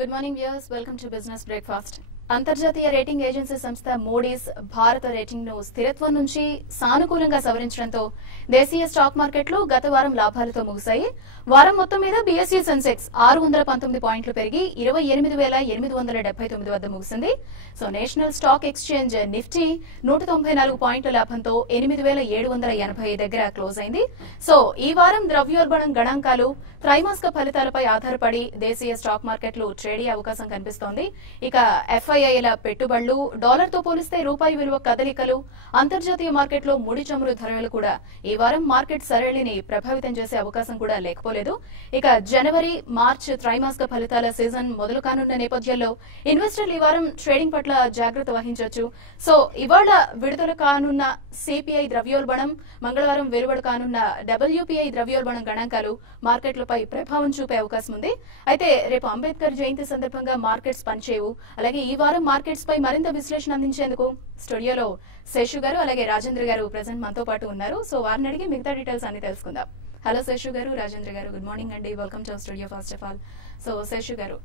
Good morning viewers, welcome to business breakfast. అంతర్జాతీయ rating agency సంస్థ Moody's భారత rating ను స్థిరత్వం నుంచి సానుకూలంగా సవరించడంతో దేశీయ స్టాక్ మార్కెట్లు గత వారం లాభాలతో ముగిశాయి. వారం మొత్తం మీద బీఎస్ఈ సెన్సెక్స్ 619 పాయింట్లు పెరిగి 28,879 వద్ద ముగిసింది. So national stock exchange Nifty 194 పాయింట్ల లాభంతో 8,780 దగ్గర క్లోజ్ అయింది. సో ఈ వారం ద్రవ్యోల్బణం గణాంకాలు త్రైమాసిక ఫలితాలపై ఆధారపడి దేశీయ స్టాక్ మార్కెట్లు ట్రేడ్ అయ్యే అవకాశం కనిపిస్తోంది. ఇక ఎఫ్ఐఐల పెట్టుబడులు, డాలర్ తో పోలిస్తే రూపాయి విలువ కదలికలు, అంతర్జాతీయ మార్కెట్లో ముడి చమురు ధరలు కూడా ఈ వారం మార్కెట్ సరళిని ప్రభావితం చేసే అవకాశం కూడా లేకపోలేదు. ఇక జనవరి, మార్చ్ త్రైమాసిక ఫలితాల సీజన్ మొదలు కానున్న నేపథ్యంలో ఇన్వెస్టర్లు ఈ వారం ట్రేడింగ్ పట్ల జాగ్రత్త వహించవచ్చు. సో ఇవాళ విడుదల కానున్న సిపిఐ ద్రవ్యోల్బణం, మంగళవారం వెలువడ కానున్న డబ్ల్యూపీఐ ద్రవ్యోల్బణం గణాంకాలు మార్కెట్లపై ప్రభావం చూపే అవకాశం ఉంది. అయితే రేపు అంబేద్కర్ జయంతి సందర్భంగా మార్కెట్స్ పనిచేయవు. అలాగే ఈ వారం మార్కెట్స్ పై మరింత విశ్లేషణ అందించేందుకు స్టూడియోలో శేషు గారు అలాగే రాజేంద్ర గారు ప్రెసెంట్ మనతో పాటు ఉన్నారు. సో వారిని అడిగి మిగతా డీటెయిల్స్ అన్ని తెలుసుకుందాం. హలో శేషు గారు, రాజేంద్ర గారు, గుడ్ మార్నింగ్ అండి. Welcome to studio first of all. So Seshu గారు,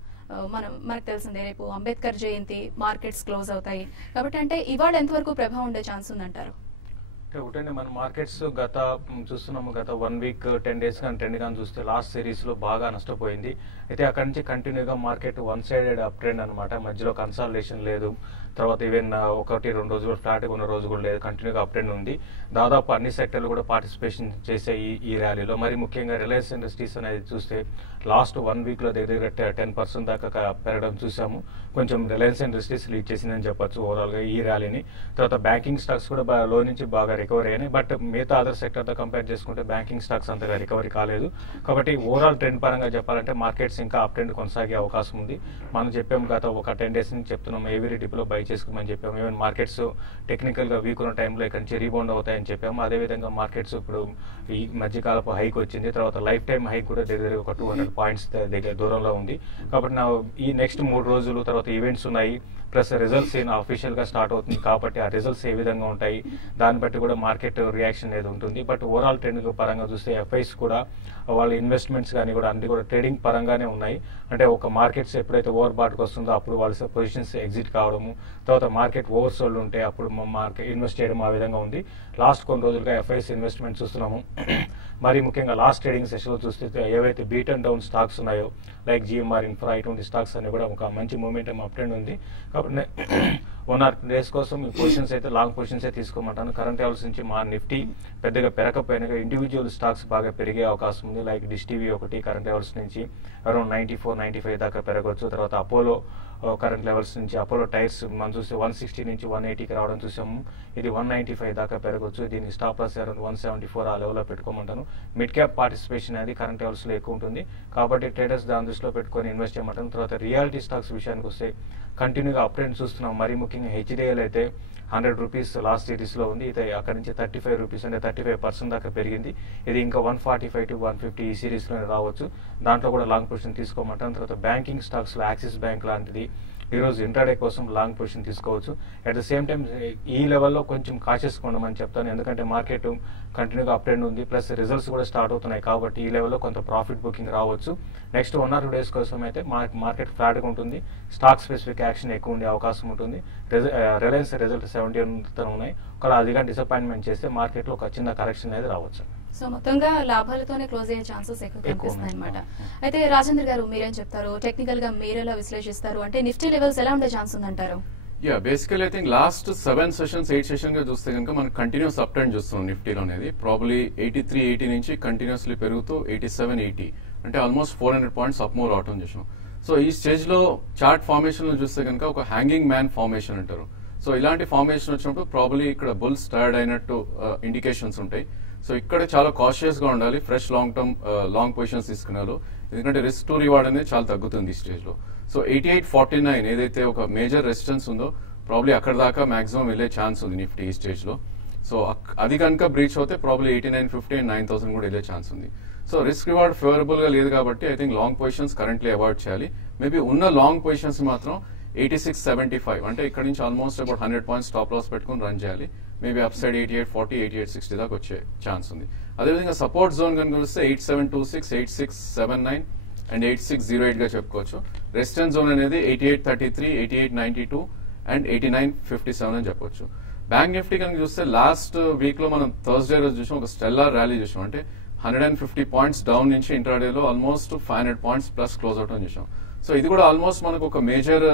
మనకు తెలిసిందే రేపు అంబేద్కర్ జయంతి, మార్కెట్స్ క్లోజ్ అవుతాయి కాబట్టి అంటే ఇవాళ ఎంతవరకు ప్రభావం ఉండే ఛాన్స్ ఉందంటారు? ఒకటండి, మన మార్కెట్స్ చూస్తున్నాము గత 1 వీక్ 10 days కానీ ట్రెండ్ కానీ చూస్తే లాస్ట్ సిరీస్ లో బాగా నష్టపోయింది. అయితే అక్కడి నుంచి కంటిన్యూగా market one sided up trend అనమాట. మధ్యలో కన్సాలిడేషన్ లేదు, తర్వాత ఈవెన్ 1-2 రోజులు ఫ్లాట్ ఉన్న రోజు కూడా లేదు, కంటిన్యూగా అప్ ట్రెండ్ ఉంది. దాదాపు అన్ని సెక్టర్లు కూడా పార్టిసిపేషన్ చేసే ఈ ర్యాలీలో మరి ముఖ్యంగా రిలయన్స్ ఇండస్ట్రీస్ అనేది చూస్తే లాస్ట్ 1 వీక్ లో దగ్గర 10% దాకా పెరగడం చూసాము. కొంచెం రిలయన్స్ ఇండస్ట్రీస్ లీడ్ చేసిందని చెప్పొచ్చు ఓవరాల్ గా ఈ ర్యాలీని. తర్వాత బ్యాంకింగ్ స్టాక్స్ కూడా లో నుంచి బాగా రికవరీ అయినాయి. బట్ మిగతా అదర్ సెక్టర్ తో కంపేర్ చేసుకుంటే బ్యాంకింగ్ స్టాక్స్ అంతగా రికవరీ కాలేదు. కాబట్టి ఓవరాల్ ట్రెండ్ పరంగా చెప్పాలంటే మార్కెట్స్ ఇంకా అప్ ట్రెండ్ కొనసాగే అవకాశం ఉంది. మనం చెప్పాము గత ఒక 10 days నుంచి చెప్తున్నాం ఏవీ డిప్లో బై చేసుకోమని చెప్పాము. ఈవెన్ మార్కెట్స్ టెక్నికల్ గా వీక్ ఉన్న టైంలో ఇక్కడ నుంచి రీబౌండ్ అవుతాయని చెప్పాము. అదేవిధంగా మార్కెట్స్ ఇప్పుడు ఈ మధ్యకాలపు హైక్ వచ్చింది, తర్వాత లైఫ్ టైం హైక్ కూడా దగ్గర ఒక 200 పాయింట్స్ దగ్గర దూరంలో ఉంది. కాబట్టి ఈ నెక్స్ట్ 3 రోజులు తర్వాత ఈవెంట్స్ ఉన్నాయి, ప్లస్ రిజల్ట్స్ అఫీషియల్ గా స్టార్ట్ అవుతుంది. కాబట్టి ఆ రిజల్ట్స్ ఏ విధంగా ఉంటాయి దాన్ని బట్టి కూడా మార్కెట్ రియాక్షన్ అనేది ఉంటుంది. బట్ ఓవరాల్ ట్రెండ్ పరంగా చూస్తే ఎఫ్ఐస్ కూడా వాళ్ళ ఇన్వెస్ట్మెంట్స్ కానీ కూడా అన్ని కూడా ట్రేడింగ్ పరంగానే ఉన్నాయి. అంటే ఒక మార్కెట్స్ ఎప్పుడైతే ఓవర్ బాట్కి వస్తుందో అప్పుడు వాళ్ళ పొజిషన్స్ ఎగ్జిట్ కావడము, తర్వాత మార్కెట్ ఓవర్ సోల్డ్ ఉంటే అప్పుడు మార్కెట్ ఇన్వెస్ట్ చేయడం ఆ విధంగా ఉంది. లాస్ట్ కొన్ని రోజులుగా ఎఫ్ఐస్ ఇన్వెస్ట్మెంట్ చూస్తున్నాము. మరి ముఖ్యంగా లాస్ట్ ట్రేడింగ్ సెషన్ లో చూస్తే ఏవైతే బీట్ అండ్ డౌన్ స్టాక్స్ ఉన్నాయో లైక్ జిఎంఆర్ ఇన్ఫ్రా ఇటువంటి స్టాక్స్ అన్ని కూడా ఒక మంచి మూమెంటం అప్ ట్రెండ్ ఉంది. కాబట్టి 1 or 2 days కోసం ఈ పొజిషన్స్ అయితే లాంగ్ పొజిషన్స్ తీసుకోమంటాను. కరెంట్ లెవెల్స్ నుంచి మా నిఫ్టీ పెద్దగా పెరగకపోయినా ఇండివిజువల్ స్టాక్స్ బాగా పెరిగే అవకాశం ఉంది. లైక్ డిష్ టీవీ ఒకటి కరెంట్ లెవెల్స్ నుంచి అరౌండ్ 94-95 దాకా పెరగవచ్చు. తర్వాత అపోలో కరెంట్ లెవెల్స్ నుంచి అపోలో టైర్స్ మనం చూస్తే 160 నుంచి 180కి రావడం చూసాము. ఇది 195 దాకా పెరగవచ్చు. దీనికి స్టాప్ లాస్ అరౌండ్ 174 ఆ లెవెల్లో పెట్టుకోమంటాను. మిడ్ క్యాప్ పార్టిసిపేషన్ అనేది కరెంట్ లెవెల్స్ లో ఎక్కువ ఉంటుంది కాబట్టి ట్రేడర్స్ దాని దృష్టిలో పెట్టుకొని ఇన్వెస్ట్ చేయమంటాను. తర్వాత రియాలిటీ స్టాక్స్ విషయానికి వస్తే కంటిన్యూగా అప్ ట్రెండ్ చూస్తున్నాం. మరి ముఖ్యంగా హెచ్డిఎల్ అయితే 100 రూపీస్ లాస్ట్ సిరీస్ లో ఉంది. ఇది అక్కడి నుంచి 35 రూపీస్ అంటే 35% దాకా పెరిగింది. ఇది ఇంకా 145 to 150 ఈ సిరీస్ లో రావచ్చు. దాంట్లో కూడా లాంగ్ పొజిషన్ తీసుకోమంటాను. తర్వాత బ్యాంకింగ్ స్టాక్స్ లో యాక్సిస్ బ్యాంక్ లాంటిది ఈ రోజు ఇంట్రాడే కోసం లాంగ్ పొజిషన్ తీసుకోవచ్చు. అట్ ద సేమ్ టైం ఈ లెవెల్లో కొంచెం కాషియస్ ఉండమని చెప్తాను, ఎందుకంటే మార్కెట్ కంటిన్యూగా అప్ ట్రెండ్ ఉంది, ప్లస్ రిజల్ట్స్ కూడా స్టార్ట్ అవుతున్నాయి. కాబట్టి ఈ లెవెల్లో కొంత ప్రాఫిట్ బుకింగ్ రావచ్చు. నెక్స్ట్ 1 or 2 days కోసం అయితే మార్కెట్ ఫ్లాట్ గా ఉంటుంది. స్టాక్ స్పెసిఫిక్ యాక్షన్ ఎక్కువ ఉండే అవకాశం ఉంటుంది. రిలయన్స్ రిజల్ట్ 71 ఉన్నాయి. ఒకవేళ అదిగా డిసప్పాయింట్మెంట్ చేస్తే మార్కెట్ లో ఒక చిన్న కరెక్షన్ అనేది రావచ్చు. సో మొత్తంగా లాభాలతోనే క్లోజ్ అయ్యే ఛాన్సెస్ ఎక్కువ కనిపిస్తున్నాయి అనమాట. అయితే రాజేంద్ర గారు మీరేం చెప్తారు? టెక్నికల్ గా మీరెలా విశ్లేషిస్తారు? అంటే నిఫ్టీ లెవెల్స్ ఎలా ఉండే ఛాన్స్ ఉందంటారు? Basically I think last 7 sessions 8 sessions గా చూస్తే కనుక మనం కంటిన్యూస్ అప్ ట్రెండ్ చూస్తున్నాం నిఫ్టీలో అనేది. ప్రాబ్లీ 83-80 నుంచి కంటిన్యూస్లీ పెరుగుతూ 87-80 అంటే ఆల్మోస్ట్ 400 పాయింట్స్ అప్ మూవ్ అవటం చూసాం. సో ఈ స్టేజ్ లో చార్ట్ ఫార్మేషన్ లో చూస్తే కనుక ఒక హ్యాంగింగ్ మ్యాన్ ఫార్మేషన్ అంటారు. సో ఇలాంటి ఫార్మేషన్ వచ్చినప్పుడు ప్రాబ్లీ ఇక్కడ బుల్స్ టైర్డ్ అయినట్టు ఇండికేషన్స్ ఉంటాయి. సో ఇక్కడ చాలా కాషియస్ గా ఉండాలి ఫ్రెష్ లాంగ్ పొజిషన్స్ తీసుకున్నారు, ఎందుకంటే రిస్క్ టు రివార్డ్ అనేది చాలా తగ్గుతుంది ఈ స్టేజ్ లో. సో 8849 ఏదైతే ఒక మేజర్ రెసిస్టెన్స్ ఉందో ప్రాబ్లీ అక్కడ దాకా మాక్సిమం వెళ్లే ఛాన్స్ ఉంది నిఫ్టీ ఈ స్టేజ్ లో. సో అది కనుక బ్రీచ్ అవుతే ప్రాబ్లీ 8950 and 9000 కూడా వెళ్లే ఛాన్స్ ఉంది. సో రిస్క్ రివార్డ్ ఫేవరబుల్ గా లేదు కాబట్టి I think long positions currently avoid చేయాలి. మేబీ ఉన్న లాంగ్ పొజిషన్స్ మాత్రం 8675 అంటే ఇక్కడ నుంచి almost about 100 points stop loss పెట్టుకుని రన్ చేయాలి. మేబీ అప్ సైడ్ 8840 8860 దాకా వచ్చే ఛాన్స్ ఉంది. అదేవిధంగా సపోర్ట్ జోన్ కనుక చూస్తే 8726 8679 అండ్ 8608 గా చెప్పుకోవచ్చు. రెసిస్టెన్స్ జోన్ అనేది 8833, 8892 అండ్ 8957 అని చెప్పొచ్చు. బ్యాంక్ నిఫ్టీ కనుక చూస్తే లాస్ట్ వీక్ లో మనం థర్స్డే రోజు చూసాం, ఒక స్టెల్లార్ ర్యాలీ చూసాం. అంటే 150 పాయింట్స్ డౌన్ నుంచి ఇంట్రాడేలో almost 500 points plus close out అని చూసాం. సో ఇది కూడా ఆల్మోస్ట్ మనకు ఒక మేజర్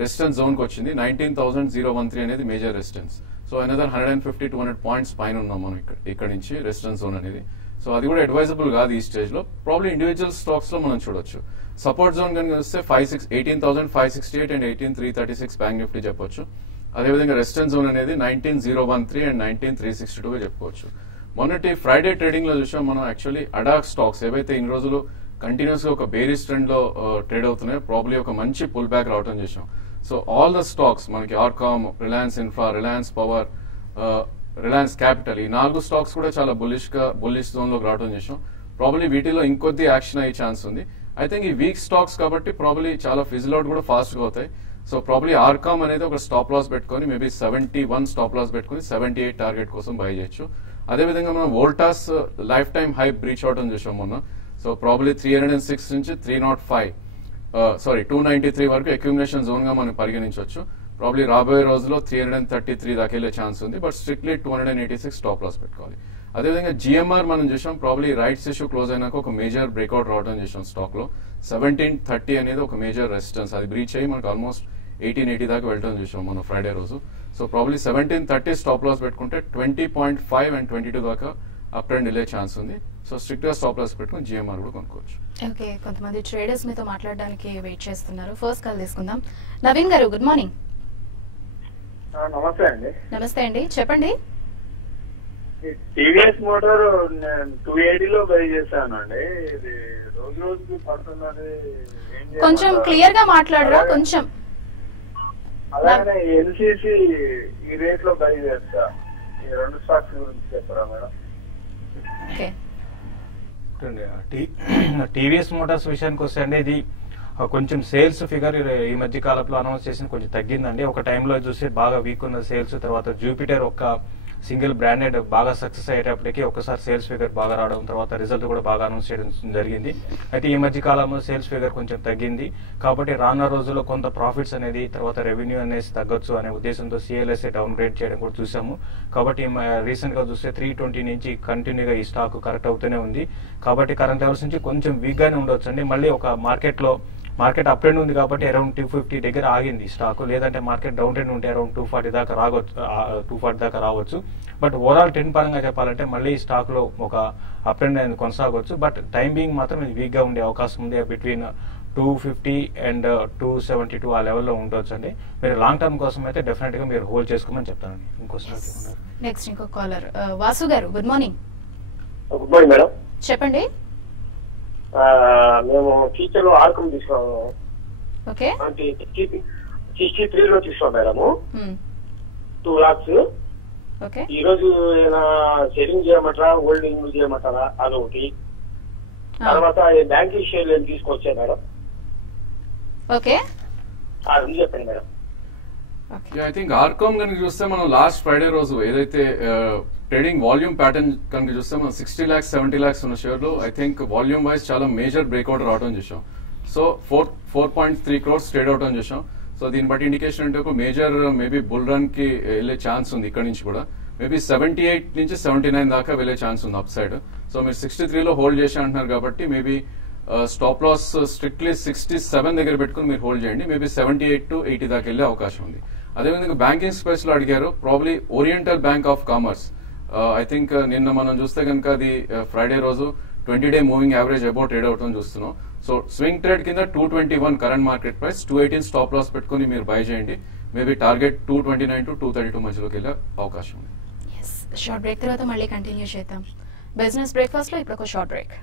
రెసిస్టెన్స్ జోన్ కి వచ్చింది. 19,013 అనేది major resistance. So another 150-200 points పైన ఉన్నాం మనం ఇక్కడ నుంచి రెసిస్టెన్స్ జోన్ అనేది. సో అది కూడా అడ్వైజబుల్ కాదు ఈ స్టేజ్ లో. ప్రాబ్లీ ఇండివిజువల్ స్టాక్స్ లో మనం చూడొచ్చు. సపోర్ట్ జోన్ కనుక చూస్తే 18,568 అండ్ 18,336 బ్యాంక్ నిఫ్టీ చెప్పొచ్చు. అదేవిధంగా రెసిస్టెన్స్ జోన్ అనేది 19,013 అండ్ 19,362 గా చెప్పుకోవచ్చు. మొన్నటి ఫ్రైడే ట్రేడింగ్ లో చూసాం మనం యాక్చువల్లీ అడాక్ స్టాక్స్ ఏవైతే ఇన్ని రోజులు కంటిన్యూస్ గా ఒక బేరిష్ ట్రెండ్ లో ట్రేడ్ అవుతున్నాయో ప్రాబ్లీ ఒక మంచి పుల్ బ్యాక్ రావడం చేసాం. సో ఆల్ ద స్టాక్స్ మనకి RCom, Reliance infra, Reliance power, Reliance capital, ఈ 4 స్టాక్స్ కూడా చాలా బుల్లిష్ జోన్ లోకి రావడం చేసాం. ప్రాబ్లీ వీటిలో ఇంకొద్ది యాక్షన్ అయ్యే ఛాన్స్ ఉంది. ఐ థింక్ ఈ వీక్ స్టాక్స్ కాబట్టి ప్రాబ్లీ చాలా ఫిజిల్ అవుట్ కూడా ఫాస్ట్ గా అవుతాయి. సో ప్రాబ్లీ ఆర్కామ్ అనేది ఒక స్టాప్ లాస్ పెట్టుకొని మేబీ 71 స్టాప్ లాస్ పెట్టుకుని 78 టార్గెట్ కోసం బై చేయొచ్చు. అదేవిధంగా మనం Voltas life time high breach అవడం చూసాం మొన్న. సో ప్రాబ్లీ 306 నుంచి 293 వరకు అక్యుములేషన్ జోన్ గా మనం పరిగణించవచ్చు. ప్రాబ్లీ రాబోయే రోజుల్లో 333 దాకా వెళ్ళే ఛాన్స్ ఉంది. బట్ స్ట్రిక్ట్లీ 286 స్టాప్ లాస్ పెట్టుకోవాలి. అదేవిధంగా జిఎంఆర్ మనం చూసాం ప్రాబ్లీ రైట్స్ ఇష్యూ క్లోజ్ అయినాక ఒక మేజర్ బ్రేక్అవుట్ రావడం చేసాం స్టాక్ లో. 1730 అనేది ఒక మేజర్ రెసిస్టెన్స్, అది బ్రీచ్ అయ్యి మనకు ఆల్మోస్ట్ 1880 దాకా వెళ్ళడం చూసాం మనం ఫ్రైడే రోజు. సో ప్రాబ్లీ 1730 స్టాప్ లాస్ పెట్టుకుంటే 20.5 అండ్ 22 దాకా అప్ ట్రెండ్ వెళ్ళే ఛాన్స్ ఉంది. సో స్ట్రిక్ట్ గా స్టాప్ లాస్ పెట్టుకుని జిఎంఆర్ కూడా కొనుక్కోవచ్చు. ఓకే, కొంతమంది ట్రేడర్స్ మీతో మాట్లాడడానికి వెయిట్ చేస్తున్నారు. ఫస్ట్ కాల్ తీసుకుందాం. నవీన్ గారు, గుడ్ మార్నింగ్. నమస్తే అండి. నమస్తే అండి, చెప్పండి. టీవీఎస్ మోటార్ 280 లో బై చేశానండి. ఇది రోజు రోజుకి పడుతున్నది. కొంచెం క్లియర్ గా మాట్లాడరా కొంచెం. అలాగే ఎల్సిసి ఈ రేట్ లో బై చేస్తా. ఈ 2 స్టాక్స్ గురించి చెప్పరా మేడం? ఓకే, టీవీఎస్ మోటార్స్ విషయానికి వస్తే అండి, ఇది కొంచెం సేల్స్ ఫిగర్ ఈ మధ్య కాలంలో అనౌన్స్ చేసిన కొంచెం తగ్గిందండి. ఒక టైంలో చూస్తే బాగా వీక్ ఉన్న సేల్స్, తర్వాత జూపిటర్ ఒక సింగిల్ బ్రాండెడ్ బాగా సక్సెస్ అయ్యేటప్పటికి ఒకసారి సేల్స్ ఫిగర్ బాగా రావడం, తర్వాత రిజల్ట్ కూడా బాగా అనౌన్స్ చేయడం జరిగింది. అయితే ఈ మధ్య కాలంలో సేల్స్ ఫిగర్ కొంచెం తగ్గింది. కాబట్టి రానున్న రోజుల్లో కొంత ప్రాఫిట్స్ అనేది, తర్వాత రెవెన్యూ అనేది తగ్గొచ్చు అనే ఉద్దేశంతో సిఎల్ఎస్ఏ డౌన్ గ్రేడ్ చేయడం కూడా చూసాము. కాబట్టి రీసెంట్ గా చూస్తే 320 నుంచి కంటిన్యూగా ఈ స్టాక్ కరెక్ట్ అవుతూనే ఉంది. కాబట్టి కరెంట్ లెవెల్స్ నుంచి కొంచెం వీక్ గానే ఉండొచ్చు అండి. మళ్ళీ ఒక మార్కెట్ అప్ ట్రెండ్ ఉంది కాబట్టి అరౌండ్ 250 దగ్గర ఆగింది స్టాక్. లేదంటే మార్కెట్ డౌన్ ట్రెండ్ ఉంటే అరౌండ్ 240 దాకా రావచ్చు. బట్ ఓవరాల్ ట్రెండ్ పరంగా చెప్పాలంటే మళ్ళీ స్టాక్ లో ఒక అప్ ట్రెండ్ అనేది కొనసాగొచ్చు. బట్ టైం బీయింగ్ మాత్రం ఇది వీక్ గా ఉండే అవకాశం ఉంది. బిట్వీన్ 250 అండ్ 272 ఆ లెవెల్లో ఉండొచ్చు అండి. మీరు లాంగ్ టర్మ్ కోసం అయితే డెఫినెట్ గా మీరు హోల్డ్ చేసుకోమని చెప్తానండి. నెక్స్ట్ ఇంకో కాలర్ వాసు గారు, good morning. Good morning madam, చెప్పండి. మేము ఫ్యూచర్ లో ఆర్కం తీసుకున్నాము. ఓకే, 63 లో తీసుకున్నాం మేడము. 2 lakhs. ఓకే, ఈ రోజు సెల్లింగ్ చేయమంటారా, హోల్డింగ్ చేయమంటారా అదొకటి. తర్వాత బ్యాంకింగ్ షేర్లు ఏం తీసుకొచ్చా మేడం? ఓకే, అది చెప్పండి మేడం. ఐ థింక్ ఆర్కామ్ కనుక చూస్తే మనం లాస్ట్ ఫ్రైడే రోజు ఏదైతే ట్రేడింగ్ వాల్యూమ్ ప్యాటర్న్ కనుక చూస్తే మనం 60 lakhs 70 lakhs ఉన్న షేర్ లో ఐ థింక్ వాల్యూమ్ వైజ్ చాలా మేజర్ బ్రేక్అవుట్ రావడం చూసాం. సో 4.3 crores ట్రేడ్ అవడం చూసాం. సో దీన్ని బట్టి ఇండికేషన్ అంటే ఒక మేజర్ మేబీ బుల్ రన్ కి వెళ్లే ఛాన్స్ ఉంది. ఇక్కడ నుంచి కూడా మేబీ 78 నుంచి 79 దాకా వెళ్లే ఛాన్స్ ఉంది అప్ సైడ్. సో మీరు 63 లో హోల్డ్ చేసి అంటున్నారు కాబట్టి మేబీ స్టాప్ లాస్ స్ట్రిక్ట్లీ 67 దగ్గర పెట్టుకుని మీరు హోల్డ్ చేయండి. మేబీ 78 to 80 దాకా వెళ్లే అవకాశం ఉంది. అదేవిధంగా బ్యాంకింగ్ స్పేస్ లో అడిగారు, probably oriental bank of commerce. I think నిన్న మనం చూస్తే కనుక అది ఫ్రైడే రోజు 20-day moving average about trade అవటం చూస్తున్నాం. సో స్వింగ్ ట్రేడ్ కింద 221 current market price, 218 stop loss పెట్టుకుని మీరు బై చేయండి. మేబీ టార్గెట్ 229 to 232 మధ్యలోకి వెళ్ళే అవకాశం ఉంది. షార్ట్ బ్రేక్ తర్వాత మళ్ళీ కంటిన్యూ చేద్దాం. బిజినెస్ బ్రేక్ఫాస్ట్ లో ఇప్పుడు ఒక short break.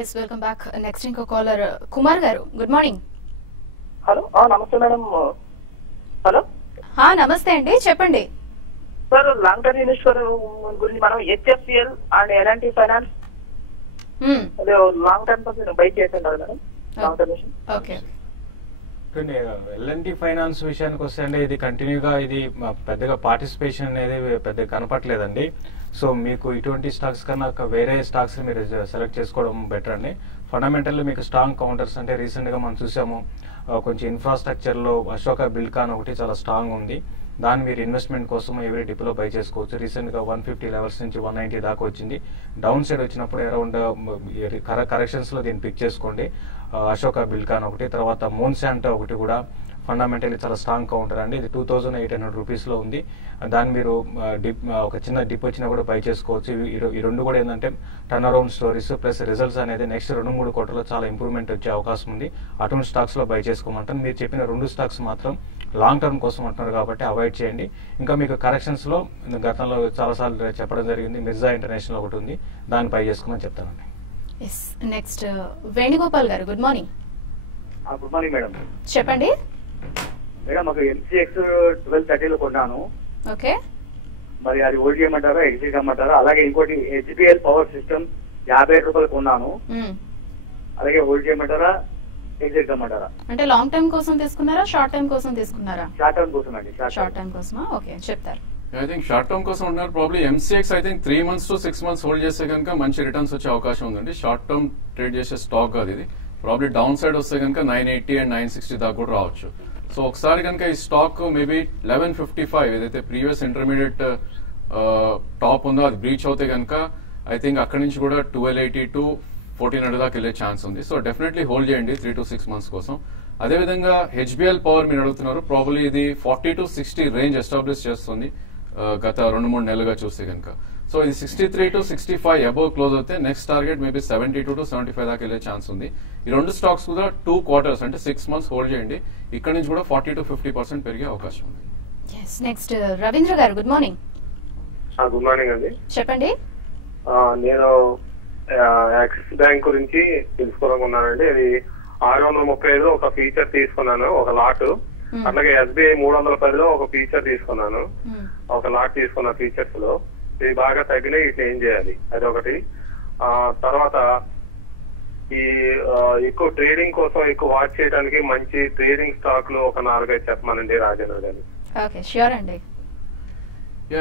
Yes, welcome back. Next ఇంకో కాలర్ కుమార్ గారు, గుడ్ మార్నింగ్. హలో, నమస్తే మేడం. హలో, నమస్తే అండి, చెప్పండి. సార్ లాంగ్ టర్మ్ ఇన్వెస్టర్ గురించి మనం హెచ్ఎఫ్సిఎల్ అండ్ ఎలాంటి ఫైనాన్స్ అదే లాంగ్ టర్మ్ కోసం నేను బై చేసాను కదా మేడం, లాంగ్ టర్మ్ విషయం. ఓకే. ఎల్ఎన్టీ ఫైనాన్స్ విషయానికి వస్తే అండి, ఇది కంటిన్యూగా ఇది పెద్దగా పార్టిసిపేషన్ అనేది పెద్దగా కనపట్లేదండి. సో మీకు ఇటువంటి స్టాక్స్ కన్నా వేరే స్టాక్స్ మీరు సెలెక్ట్ చేసుకోవడం బెటర్ అండి. ఫండమెంటల్లీ మీకు స్ట్రాంగ్ కౌంటర్స్ అంటే రీసెంట్ గా మనం చూసాము, కొంచెం ఇన్ఫ్రాస్ట్రక్చర్ లో అశోక బిల్కాన్ ఒకటి చాలా స్ట్రాంగ్ ఉంది. దాన్ని మీరు ఇన్వెస్ట్మెంట్ కోసం ఎవరీ డిప్లో బై చేసుకోవచ్చు. రీసెంట్ గా 150 లెవెల్స్ నుంచి 190 దాకా వచ్చింది. డౌన్ సైడ్ వచ్చినప్పుడు అరౌండ్ కరెక్షన్స్ లో దీన్ని పిక్ చేసుకోండి. అశోక బిల్కాన్ ఒకటి, తర్వాత మోన్శాంటో ఒకటి కూడా ఫండమెంటల్లీ చాలా స్ట్రాంగ్ కౌంటర్ అండి. ఇది 2800 రూపీస్ లో ఉంది. దాన్ని మీరు ఒక చిన్న డిప్ వచ్చినా కూడా బై చేసుకోవచ్చు. ఈ రెండు కూడా ఏంటంటే turn around stories plus results అనేది నెక్స్ట్ 2-3 క్వార్టర్లో చాలా ఇంప్రూవ్మెంట్ వచ్చే అవకాశం ఉంది. అటువంటి స్టాక్స్ లో బై చేసుకోమంటాను. మీరు చెప్పిన 2 స్టాక్స్ మాత్రం లాంగ్ టర్మ్ కోసం అంటున్నారు కాబట్టి అవాయిడ్ చేయండి. ఇంకా మీకు కరెక్షన్స్ లో గతంలో చాలాసార్లు చెప్పడం జరిగింది, మిర్జా ఇంటర్నేషనల్ ఒకటి ఉంది, దాన్ని బై చేసుకోమని చెప్తానండి. నెక్స్ట్ వేణుగోపాల్ గారు, good morning. Good morning madam. చెప్పండి మేడం, మాకు ఎంసీఎక్స్ 1230 కొన్నాను. ఓకే. మరి అది హోల్డ్ చేయమంటారా, ఎగ్జిట్ చేయమంటారా? అలాగే ఇంకోటి హెచ్పిఎల్ పవర్ సిస్టమ్ 55 రూపాయలు కొన్నాను, అలాగే హోల్డ్ చేయమంటారా, ఎగ్జిట్ చేయమంటారా? అంటే లాంగ్ టర్మ్ కోసం తీసుకున్నారా, షార్ట్ టర్మ్ కోసం తీసుకున్నారా? షార్ట్ టర్మ్ కోసం అండి. షార్ట్ టర్మ్ కోసమా? ఓకే, చెప్తారు. ఐ థింక్ షార్ట్ టర్మ్ కోసం ఉన్నారు. Probably MCX I think 3 months to 6 months hold చేస్తే కనుక మంచి రిటర్న్స్ వచ్చే అవకాశం ఉందండి. షార్ట్ టర్మ్ ట్రేడ్ చేసే స్టాక్ కాదు ఇది. ప్రాబ్లీ డౌన్ సైడ్ వస్తే కనుక 980 and 960 దాకా కూడా రావచ్చు. సో ఒకసారి కనుక ఈ స్టాక్ మేబీ 1155 ఏదైతే ప్రీవియస్ ఇంటర్మీడియట్ టాప్ ఉందో అది బ్రీచ్ అవుతే కనుక ఐ థింక్ అక్కడి నుంచి కూడా 1280 to 1400 దాకా వెళ్ళే ఛాన్స్ ఉంది. సో డెఫినెట్లీ హోల్డ్ చేయండి 3 to 6 months కోసం. అదేవిధంగా హెచ్బిఎల్ పవర్ మీరు అడుగుతున్నారు, ప్రాబ్లీ ఇది 40 to 60 రేంజ్ ఎస్టాబ్లిష్ చేస్తుంది గత 2-3 నెలలుగా చూస్తే కనుక. సో ఇది 63 to 65 అబోవ్ క్లోజ్ అవుతే నెక్స్ట్ టార్గెట్ మేబీ 72 to 75 దాకా వెళ్ళే ఛాన్స్ ఉంది. ఈ 2 స్టాక్స్ కూడా 2 quarters అంటే 6 months హోల్డ్ చేయండి. ఇక్కడ నుంచి కూడా 40 to 50% పెరిగే అవకాశం ఉంది. నెక్స్ట్ రవీంద్ర గారు, గుడ్ మార్నింగ్. గుడ్ మార్నింగ్ అండి. చెప్పండి. నేను యాక్సిస్ బ్యాంక్ గురించి తెలుసుకోవాలనుకున్నానండి. అది 635లో ఒక ఫీచర్ తీసుకున్నాను, ఒక లాట్. అట్లాగే ఎస్బీఐ 310లో ఒక ఫీచర్ తీసుకున్నాను, ఒక లాట్ తీసుకున్న ఫీచర్స్ లో. ఇది బాగా తగ్గినాయి, ఇట్లా ఏం చేయాలి అది ఒకటి. తర్వాత ఈ ఎక్కువ ట్రేడింగ్ కోసం ఎక్కువ వాచ్ చేయడానికి మంచి ట్రేడింగ్ స్టాక్ లో ఒక 4-5 చెప్పమనండి రాజేంద్ర గారు. ఓకే, ష్యూర్ అండి.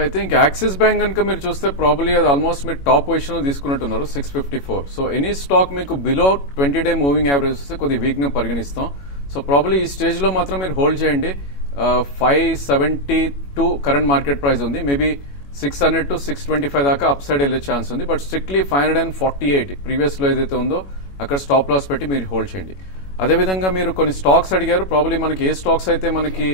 ఐ థింక్ యాక్సిస్ బ్యాంక్ కనుక మీరు చూస్తే ప్రాబ్లీ అది ఆల్మోస్ట్ మీరు టాప్ పొజిషన్ లో తీసుకున్నట్టున్నారు 654. సో ఎనీ స్టాక్ మీకు బిలో 20-day మూవింగ్ యావరేజ్ వస్తే కొద్దిగా వీక్ గా పరిగణిస్తాం. సో ప్రాబ్లీ ఈ స్టేజ్ లో మాత్రం మీరు హోల్డ్ చేయండి. 572 కరెంట్ మార్కెట్ ప్రైస్ ఉంది, మేబీ 600 to 625 దాకా అప్ సైడ్ వెళ్ళే ఛాన్స్ ఉంది. బట్ స్ట్రిక్ట్లీ 548 ప్రీవియస్ లో ఏదైతే ఉందో అక్కడ స్టాప్ లాస్ పెట్టి మీరు హోల్డ్ చేయండి. అదేవిధంగా మీరు కొన్ని స్టాక్స్ అడిగారు, ప్రాబ్లీ మనకి ఏ స్టాక్స్ అయితే మనకి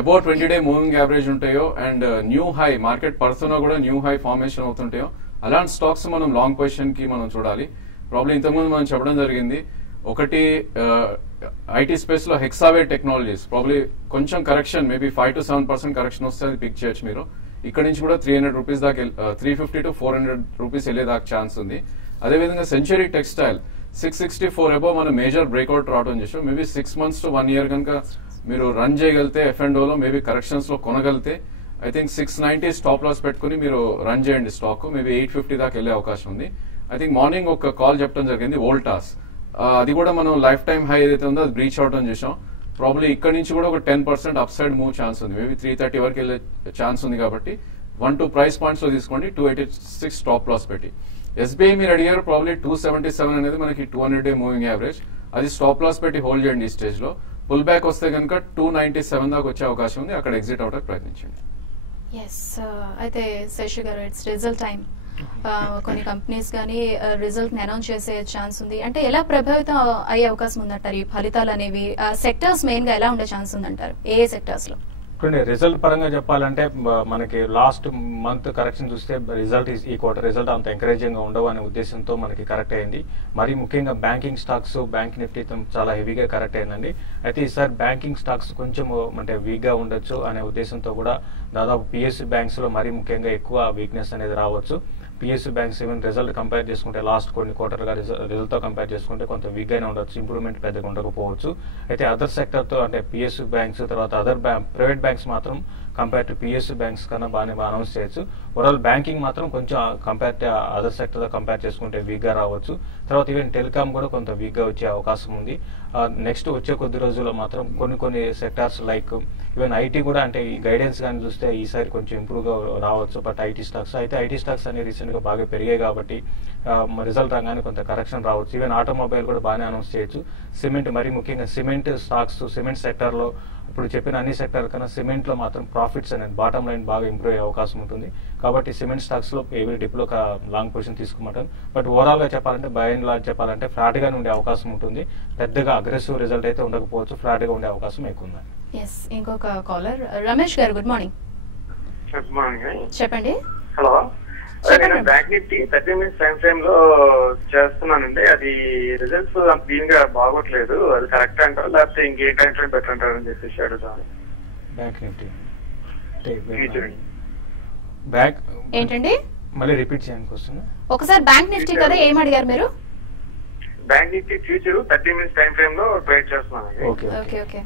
అబౌవ్ 20-day మూవింగ్ యావరేజ్ ఉంటాయో అండ్ న్యూ హై మార్కెట్ పడుతున్నా కూడా న్యూ హై ఫార్మేషన్ అవుతుంటాయో అలాంటి స్టాక్స్ మనం లాంగ్ పొజిషన్ కి మనం చూడాలి. ప్రాబ్లీ ఇంతకుముందు మనం చెప్పడం జరిగింది, ఒకటి ఐటీ స్పేస్ లో హెక్సావేర్ టెక్నాలజీస్ ప్రాబ్లీ కొంచెం కరెక్షన్ మేబీ 5 to 7% కరెక్షన్ వస్తే అది పిక్ చేయొచ్చు మీరు. ఇక్కడ నుంచి కూడా 300 రూపీస్ దాకా 350 to 400 రూపీస్ వెళ్ళే దాకా ఛాన్స్ ఉంది. అదేవిధంగా సెంచరీ టెక్స్టైల్ 664 అబౌవ్ మన మేజర్ బ్రేక్అవుట్ రావడం చేసాం. మేబీ 6 months to 1 year కనుక మీరు రన్ చేయగలితే F&O లో మేబీ కరెక్షన్స్ లో కొనగలితే ఐ థింక్ 690 స్టాప్ లాస్ పెట్టుకుని మీరు రన్ చేయండి స్టాక్. మేబీ 850 దాకా వెళ్ళే అవకాశం ఉంది. ఐ థింక్ మార్నింగ్ ఒక కాల్ చెప్పడం జరిగింది వోల్టాస్, అది కూడా మనం లైఫ్ టైమ్ హై ఏదైతే ఉందో అది బ్రీచ్ అవడం చేసాం. ప్రాబ్లీ ఇక్కడ నుంచి కూడా ఒక 10% అప్ సైడ్ మూవ్ ఛాన్స్ ఉంది, మేబీ 330 వరకు వెళ్ళే ఛాన్స్ ఉంది. కాబట్టి 1-2 ప్రైస్ పాయింట్స్ లో తీసుకోండి, 286 స్టాప్ లాస్ పెట్టి. ఎస్బీఐ మీరు అడిగారు, ప్రాబ్లీ 277 అనేది మనకి 200-day మూవింగ్ యావరేజ్, అది స్టాప్ లాస్ పెట్టి హోల్డ్ చేయండి. ఈ స్టేజ్ లో పుల్ బ్యాక్ వస్తే కనుక 297 దాకా వచ్చే అవకాశం ఉంది, అక్కడ ఎగ్జిట్ అవడానికి ప్రయత్నించండి. అయితే శేషు గారు, ఇట్స్ రిజల్ట్ టైం. కొన్ని కంపెనీస్ గానీ రిజల్ట్ ని అనౌన్స్ చేసే ఛాన్స్ ఉంది. అంటే ఎలా ప్రభావితం అయ్యే అవకాశం ఉందంటారు ఈ ఫలితాలు అనేవి? సెక్టర్స్ మెయిన్ గా ఎలా ఉండే ఛాన్స్ ఉందంటారు, ఏ సెక్టర్స్ లో? రిజల్ట్ పరంగా చెప్పాలంటే మనకి లాస్ట్ మంత్ కరెక్షన్ చూస్తే రిజల్ట్ ఈ క్వార్టర్ రిజల్ట్ అంత ఎంకరేజింగ్ గా ఉండవు అనే ఉద్దేశంతో మనకి కరెక్ట్ అయింది. మరి ముఖ్యంగా బ్యాంకింగ్ స్టాక్స్, బ్యాంక్ నిఫ్టీ చాలా హెవీగా కరెక్ట్ అయిందండి. అయితే ఈసారి బ్యాంకింగ్ స్టాక్స్ కొంచెం అంటే వీక్ గా ఉండొచ్చు అనే ఉద్దేశంతో కూడా దాదాపు పిఎస్యూ బ్యాంక్స్ లో మరీ ముఖ్యంగా ఎక్కువ వీక్నెస్ అనేది రావచ్చు. PSU banks even result compare చేసుకుంటే లాస్ట్ కొన్ని క్వార్టర్గా రిజల్ట్ తో కంపేర్ చేసుకుంటే కొంత వీక్ గానే ఉండొచ్చు, ఇంప్రూవ్మెంట్ పెద్దగా ఉండకపోవచ్చు. అయితే అదర్ సెక్టర్ తో అంటే పిఎస్యూ బ్యాంక్స్ తర్వాత అదర్ ప్రైవేట్ బ్యాంక్స్ మాత్రం కంపేర్ టు పిఎస్యూ బ్యాంక్స్ కన్నా బాగా అనౌన్స్ చేయొచ్చు. ఓవరాల్ బ్యాంకింగ్ మాత్రం కొంచెం compare to other sector compare చేసుకుంటే వీక్ గా రావచ్చు. తర్వాత ఈవెన్ టెలికామ్ కూడా కొంత వీక్ గా వచ్చే అవకాశం ఉంది. నెక్స్ట్ వచ్చే కొద్ది రోజుల్లో మాత్రం కొన్ని సెక్టార్స్ లైక్ ఈవెన్ ఐటీ కూడా అంటే ఈ గైడెన్స్ కానీ చూస్తే ఈసారి కొంచెం ఇంప్రూవ్ గా రావచ్చు. బట్ ఐటీ స్టాక్స్ అనేవి రీసెంట్ గా బాగా పెరిగాయి కాబట్టి రిజల్ట్ రాగానే కొంత కరెక్షన్ రావచ్చు. ఈవెన్ ఆటోమొబైల్ కూడా బాగానే అనౌన్స్ చేయొచ్చు. సిమెంట్, మరి ముఖ్యంగా సిమెంట్ స్టాక్స్, సిమెంట్ సెక్టర్ లో ఇప్పుడు చెప్పిన అన్ని సెక్టర్ కన్నా సిమెంట్ లో మాత్రం ప్రాఫిట్స్ అనేది బాటమ్ లైన్ బాగా ఇంప్రూవ్ అయ్యే అవకాశం ఉంటుంది. కాబట్టి సిమెంట్ స్టాక్స్ లో ఏవీ డిప్ లో లాంగ్ పొజిషన్ తీసుకోమంటారు. బట్ ఓవరాల్ గా చెప్పాలంటే బై అండ్ లార్జ్ చెప్పాలంటే ఫ్లాట్ గానే ఉండే అవకాశం ఉంటుంది. పెద్దగా అగ్రెసివ్ రిజల్ట్ అయితే ఉండకపోవచ్చు, ఫ్లాట్ గా ఉండే అవకాశం ఎక్కువ ఉంది. ఇంకొక కాలర్ రమేష్ గారు, గుడ్ మార్నింగ్. Good morning. చెప్పండి. హలో, నేను bank Nifty 30 minutes time frame లో చేస్తున్నానండి. అది రిజల్ట్స్ క్లీన్ గా బాగోట్లేదు. అది కరెక్ట్ అంటారు లేకపోతే ఇంకే టైం ఫ్రేమ్ బెటర్ అంటారు అని చెప్పేసి అడుగుతాను. బ్యాంక్ నిఫ్టీ ఏంటండి, మళ్ళీ రిపీట్ చేయండి క్వశ్చన్ ఒకసారి. బ్యాంక్ నిఫ్టీ కదా, ఏం అడిగారు మీరు? Bank Nifty future 30 minutes time frame లో ట్రేడ్ చేస్తున్నానండి. ఓకే.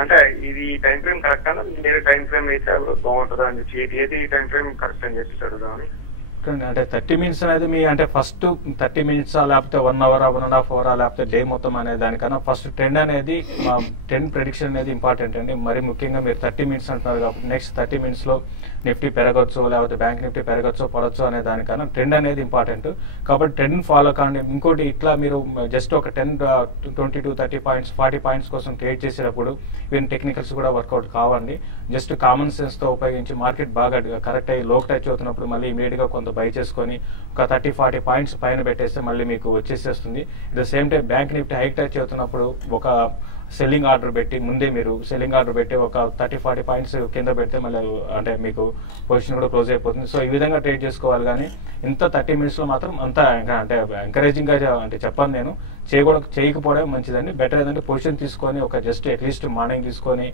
అంటే ఇది టైం ఫ్రేమ్ కరెక్ట్ అన్నా వేరే టైం ఫ్రేమ్ అయితే బాగుంటుందా అని చెప్పి ఏది టైం ఫ్రేమ్ కరెక్ట్ అని చెప్పి అడుగుదామని. అంటే 30 minutes అనేది మీ అంటే ఫస్ట్ 30 minutes లేకపోతే 1 hour 1.5 hour లేకపోతే డే మొత్తం అనే దానికన్నా ఫస్ట్ ట్రెండ్ అనేది ట్రెండ్ ప్రెడిక్షన్ అనేది ఇంపార్టెంట్ అండి. మరి ముఖ్యంగా మీరు 30 minutes అంటున్నారు కాబట్టి నెక్స్ట్ 30 minutes లో నిఫ్టీ పెరగచ్చు లేకపోతే బ్యాంక్ నిఫ్టీ పెరగచ్చు పడవచ్చు అనే దానికన్నా ట్రెండ్ అనేది ఇంపార్టెంట్. కాబట్టి ట్రెండ్ ఫాలో కాండి. ఇంకోటి ఇట్లా మీరు జస్ట్ ఒక 10, 20 to 30 points 40 points కోసం ట్రేడ్ చేసేటప్పుడు ఈవెన్ టెక్నికల్స్ కూడా వర్కౌట్ కావండి. జస్ట్ కామన్ సెన్స్ తో ఉపయోగించి మార్కెట్ బాగా కరెక్ట్ అయ్యి లోక్ టచ్ అవుతున్నప్పుడు మళ్ళీ ఇమీడియట్ గా కొంత బై చేసుకొని ఒక 30-40 points పైన పెట్టేస్తే మళ్ళీ మీకు వచ్చేసేస్తుంది. At the same time bank Nifty hike touch అవుతున్నప్పుడు ఒక సెల్లింగ్ ఆర్డర్ పెట్టి ముందే మీరు సెల్లింగ్ ఆర్డర్ పెట్టి ఒక 30-40 points కింద పెడితే మళ్ళీ అంటే మీకు పొజిషన్ కూడా క్లోజ్ అయిపోతుంది. సో ఈ విధంగా ట్రేడ్ చేసుకోవాలి. కానీ ఇంత 30 minutes లో మాత్రం అంత అంటే ఎంకరేజింగ్ గా అంటే చెప్పాను నేను, చేయకపోవడం మంచిదండి. బెటర్ ఏదంటే పొజిషన్ తీసుకొని ఒక జస్ట్ అట్లీస్ట్ మార్నింగ్ తీసుకొని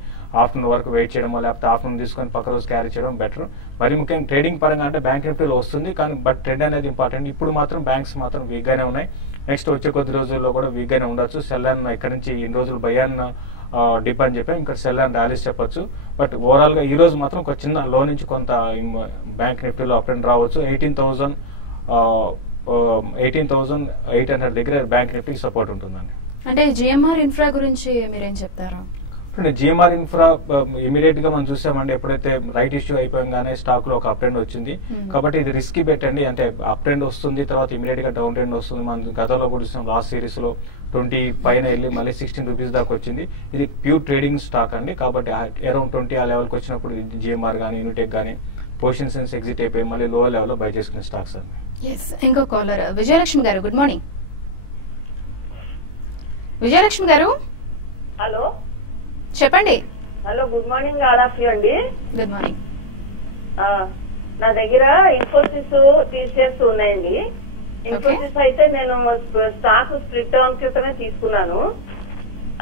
ఆఫ్టర్నూన్ వరకు వెయిట్ చేయడమో లేకపోతే ఆఫ్టర్నూన్ తీసుకొని పక్క రోజు క్యారీ చేయడం బెటర్. మరి ముఖ్యంగా ట్రేడింగ్ పరంగా అంటే బ్యాంక్ నిఫ్టీలో వస్తుంది కానీ బట్ ట్రెండ్ అనేది ఇంపార్టెంట్. ఇప్పుడు మాత్రం బ్యాంక్స్ మాత్రం వీక్ గానే ఉన్నాయి. నెక్స్ట్ వచ్చే కొద్ది రోజుల్లో కూడా వీక్ గానే ఉండొచ్చు. సెల్ అండ్ ఇక్కడ నుంచి ఇన్ని రోజులు బై అండ్ డిప్ అని చెప్పి ఇంకా సెల్ అండ్ ర్యాలీస్ చెప్పొచ్చు. బట్ ఓవరాల్ గా ఈ రోజు మాత్రం ఒక చిన్న లో నుంచి కొంత బ్యాంక్ నిఫ్టీలో అప్ అండ్ రావచ్చు. 18,800 దగ్గర బ్యాంక్ నిఫ్టీ సపోర్ట్ ఉంటుందండి. అంటే జిఎంఆర్ ఇన్ఫ్రా గురించి మీరేం చెప్తారా? జిఎంఆర్ ఇన్ఫ్రా ఇమీడియట్ గా మనం చూసామండి, ఎప్పుడైతే రైట్ ఇష్యూ అయిపోగానే స్టాక్ లో ఒక అప్ ట్రెండ్ వచ్చింది. కాబట్టి ఇది రిస్కీ బెట్ అండి. అంటే అప్ ట్రెండ్ వస్తుంది తర్వాత ఇమీడియట్ గా డౌన్ ట్రెండ్ వస్తుంది. మనం గతంలో కూడా చూసాం లాస్ట్ సిరీస్ లో 20 పైన వెళ్ళి మళ్ళీ 16 రూపీస్ దాకా వచ్చింది. ఇది ప్యూర్ ట్రేడింగ్ స్టాక్ అండి. కాబట్టి అరౌండ్ 20 ఆ లెవెల్కి వచ్చినప్పుడు జిఎంఆర్ కానీ యూనిటెక్ కానీ పొజిషన్ సెన్స్ ఎగ్జిట్ అయిపోయి మళ్ళీ లోవర్ లెవెల్ లో బై చేసుకునే స్టాక్స్ అండి. ఇంకో కాలర్ విజయలక్ష్మి గారు, గుడ్ మార్నింగ్. విజయలక్ష్మి గారు, హలో చెప్పండి. హలో, గుడ్ మార్నింగ్ ఆడాఫీ అండి. Good morning. నా దగ్గర ఇన్ఫోసిస్ టీసీఎస్ ఉన్నాయండి. ఇన్ఫోసిస్ అయితే నేను స్టాక్ స్ప్లిట్ టర్మ్ క్రితమే తీసుకున్నాను.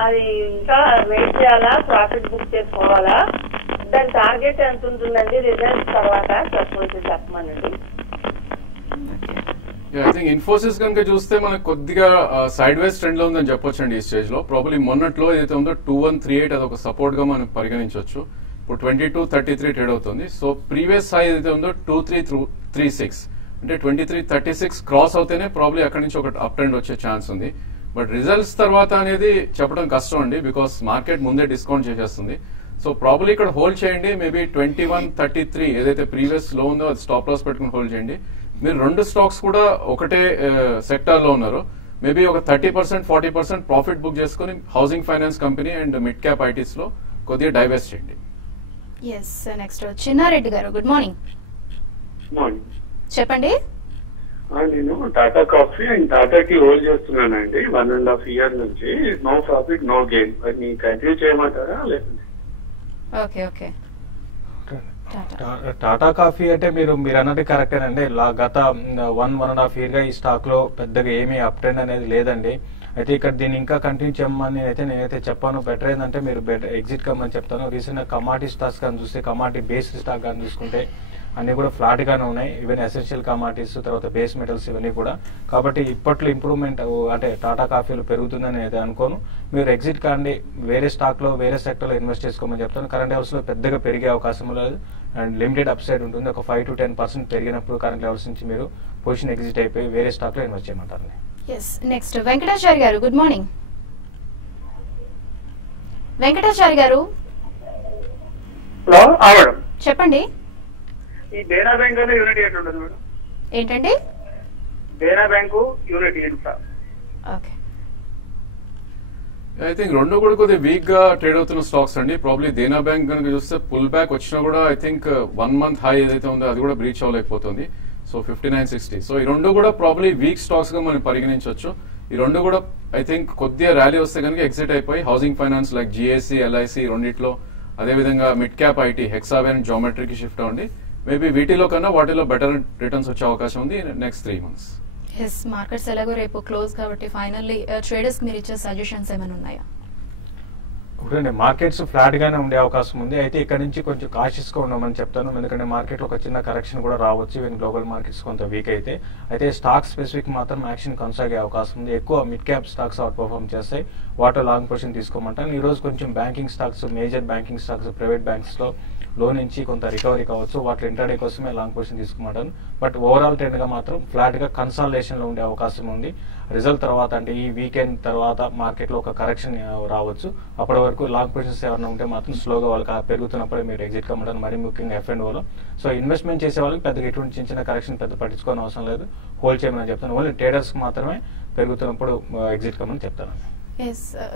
అది ఇంకా వెయిట్ చేయాలా, ప్రాఫిట్ బుక్ చేసుకోవాలా, దాని టార్గెట్ ఎంత ఉంటుందండి రిజల్ట్స్ తర్వాత చెప్పమనండి. ఐ థింక్ ఇన్ఫోసిస్ కనుక చూస్తే మనకు కొద్దిగా సైడ్ వైజ్ ట్రెండ్ లో ఉందని చెప్పొచ్చండి ఈ స్టేజ్ లో. ప్రాబ్లీ మొన్నట్లో ఏదైతే ఉందో 2138 అది ఒక సపోర్ట్ గా మనం పరిగణించవచ్చు. ఇప్పుడు 2233 ట్రేడ్ అవుతుంది. సో ప్రీవియస్ హై ఏదైతే ఉందో 2336 అంటే 2336 క్రాస్ అవుతేనే ప్రాబ్లీ అక్కడి నుంచి ఒక అప్ ట్రెండ్ వచ్చే ఛాన్స్ ఉంది. బట్ రిజల్ట్స్ తర్వాత అనేది చెప్పడం కష్టం అండి, బికాస్ మార్కెట్ ముందే డిస్కౌంట్ చేసేస్తుంది. సో ప్రాబ్లీ ఇక్కడ హోల్డ్ చేయండి. మేబీ 2133 ఏదైతే ప్రీవియస్ లో ఉందో అది స్టాప్ లాస్ పెట్టుకుని హోల్డ్ చేయండి. మీరు రెండు స్టాక్స్ కూడా ఒకటే సెక్టర్ లో ఉన్నారు. మేబీ ఒక 30% 40% ప్రాఫిట్ బుక్ చేసుకుని housing finance company and mid cap ITs లో కొద్దిగా డైవర్స్ చేయండి. నెక్స్ట్ చిన్నారెడ్డి గారు, గుడ్ మార్నింగ్. చెప్పండి. నేను టాటా కాఫీ అండ్ టాటాకి హోల్డ్ చేస్తున్నానండి 1.5 year నుంచి. No profit no gain. మరి కంటిన్యూ చేయమంటారా లేదండి? ఓకే. టాటా కాఫీ అంటే మీరు అన్నది కరెక్టేనండి. గత 1.5 year గా ఈ స్టాక్ లో పెద్దగా ఏమీ అప్ ట్రెండ్ అనేది లేదండి. అయితే ఇక్కడ దీన్ని ఇంకా కంటిన్యూ చేయమని నేనైతే చెప్పాను. బెటర్ ఏంటంటే మీరు ఎగ్జిట్ కమ్మని చెప్తాను. రీసెంట్ గా కమాడిటీ స్టాక్స్ కానీ చూస్తే కమాడిటీ బేస్డ్ స్టాక్ కానీ చూసుకుంటే అన్ని కూడా ఫ్లాట్ గానే ఉన్నాయి. ఈవెన్ ఎసెన్షియల్ కమాడిటీస్, తర్వాత బేస్ మెటల్స్ ఇవన్నీ కూడా. కాబట్టి ఇప్పట్లో ఇంప్రూవ్మెంట్ అంటే టాటా కాఫీలో పెరుగుతుందని అయితే అనుకోను. మీరు ఎగ్జిట్ కాండి, వేరే స్టాక్ లో వేరే సెక్టర్ లో ఇన్వెస్ట్ చేసుకోమని చెప్తాను. కరెంట్ లెవెల్స్ లో పెద్దగా పెరిగే అవకాశం లేదు అండ్ లిమిటెడ్ అప్ సైడ్ ఉంటుంది. ఒక 5 to 10% పెరిగినప్పుడు కరెంట్ లెవెల్స్ నుంచి మీరు పొజిషన్ ఎగ్జిట్ అయిపోయి వేరే స్టాక్ లో ఇన్వెస్ట్ చేయమంటారు. నెక్స్ట్ వెంకటాచారి గారు, గుడ్ మార్నింగ్. వెంకటాచారి గారు హలో మేడం, చెప్పండి. ఈ దేనా బ్యాంక్ అనే యూనిట్ ఎట్లుంటుంది మేడం? ఏంటండి? దేనా బ్యాంకు యూనిట్ ఎంత? ఓకే, ఐ థింక్ రెండు కూడా కొద్దిగా వీక్ గా ట్రేడ్ అవుతున్న స్టాక్స్ అండి. ప్రాబ్లీ దేనా బ్యాంక్ కనుక చూస్తే పుల్ బ్యాక్ వచ్చినా కూడా ఐ థింక్ 1 month హై ఏదైతే ఉందో అది కూడా బ్రీచ్ అవ్వలేకపోతుంది. సో 59.60. సో ఈ రెండు కూడా ప్రాబ్లీ వీక్ స్టాక్స్ గా మనం పరిగణించవచ్చు. ఈ రెండు కూడా ఐ థింక్ కొద్దిగా ర్యాలీ వస్తే కనుక ఎగ్జిట్ అయిపోయి housing finance like GSC, LIC రెండిట్లో, అదేవిధంగా మిడ్ క్యాప్ ఐటీ, హెక్సావేన్, జామెట్రీకి షిఫ్ట్ అవ్వండి. మేబీ వీటిలో కన్నా వాటిలో బెటర్ రిటర్న్స్ వచ్చే అవకాశం ఉంది నెక్స్ట్ 3 months. మార్కెట్స్ ఎలాగో రేపు క్లోజ్ కాబట్టి ఫైనల్లీ ట్రేడర్స్ మీరు ఇచ్చే సజెషన్స్ ఏమైనా ఉన్నాయా? ఇప్పుడు మార్కెట్స్ ఫ్లాట్ గానే ఉండే అవకాశం ఉంది. అయితే ఇక్కడ నుంచి కొంచెం కాషియస్ గా ఉండమని చెప్తాను. ఎందుకంటే మార్కెట్ ఒక చిన్న కరెక్షన్ కూడా రావచ్చు ఈవెన్ గ్లోబల్ మార్కెట్స్ కొంత వీక్ అయితే స్టాక్ స్పెసిఫిక్ మాత్రం యాక్షన్ కొనసాగే అవకాశం ఉంది. ఎక్కువ mid cap stocks outperform చేస్తాయి, వాటర్ లాంగ్ పొజిషన్ తీసుకోమంటాను. ఈ రోజు కొంచెం banking stocks, major banking stocks, private banks లో నుంచి కొంత రికవరీ కావచ్చు, వాటి ఇంటర్డే కోసమే లాంగ్ పొజిషన్ తీసుకోమంటాను. బట్ ఓవరాల్ ట్రెండ్ గా మాత్రం ఫ్లాట్ గా కన్సాలిడేషన్ లో ఉండే అవకాశం ఉంది. రిజల్ట్ తర్వాత అంటే ఈ వీకెండ్ తర్వాత మార్కెట్ లో ఒక కరెక్షన్ రావచ్చు. అప్పటి వరకు లాంగ్ పొజిషన్స్ ఎవరైనా ఉంటే మాత్రం స్లోగా వాళ్ళకి పెరుగుతున్నప్పుడే మీరు ఎగ్జిట్ కమ్మడం, మరీ ముఖ్యంగా F&O. సో ఇన్వెస్ట్మెంట్ చేసే వాళ్ళకి పెద్దగా ఎటువంటి చిన్న కరెక్షన్ పెద్ద పట్టించుకోని అవసరం లేదు, హోల్డ్ చేయమని చెప్తాను. ఓన్లీ ట్రేడర్స్ మాత్రమే పెరుగుతున్నప్పుడు ఎగ్జిట్ కమ్మని చెప్తాను.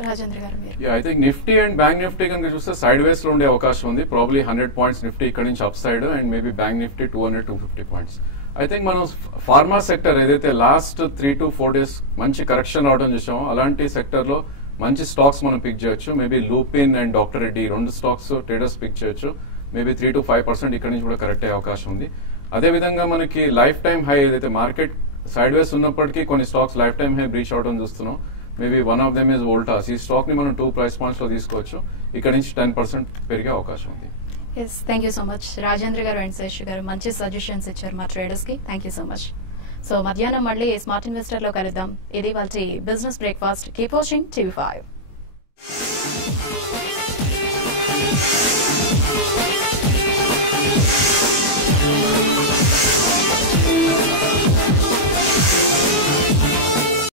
రాజేంద్ర గారు, I think Nifty and bank Nifty కనుక చూస్తే సైడ్ వేస్ లో ఉండే అవకాశం ఉంది. ప్రాబ్లీ 100 points నిఫ్టీ ఇక్కడ నుంచి up side and maybe bank Nifty 200-250 points. I think మనం ఫార్మా సెక్టర్ ఏదైతే లాస్ట్ 3 to 4 days మంచి కరెక్షన్ రావడం చూసామో అలాంటి సెక్టర్ లో మంచి స్టాక్స్ మనం పిక్ చేయొచ్చు. Maybe Lupin and doctor Reddy రెండు స్టాక్స్ ట్రేడర్స్ పిక్ చేయొచ్చు. మేబీ 3 to 5% ఇక్కడ నుంచి కూడా కరెక్ట్ అయ్యే అవకాశం ఉంది. అదే విధంగా మనకి లైఫ్ టైం హై ఏదైతే మార్కెట్ సైడ్ వేస్ ఉన్నప్పటికీ కొన్ని stocks life time high breach అవడం చూస్తున్నాం. Maybe one of them is Voltas. ఈ స్టాక్ ని మనం 2 price points లో తీసుకోవచ్చు. ఇక్కడ నుంచి 10% పెరిగే అవకాశం ఉంది. Thank you so much Rajendra గారు అండ్ శేష్ గారు, మంచి సజెషన్స్ ఇచ్చారు మా ట్రేడర్స్ కి. Thank you so much. So మధ్యాహ్నం మళ్ళీ స్మార్ట్ ఇన్వెస్టర్ లో కలుద్దాం. ఇది వాళ్ళ business breakfast. Keep watching TV5.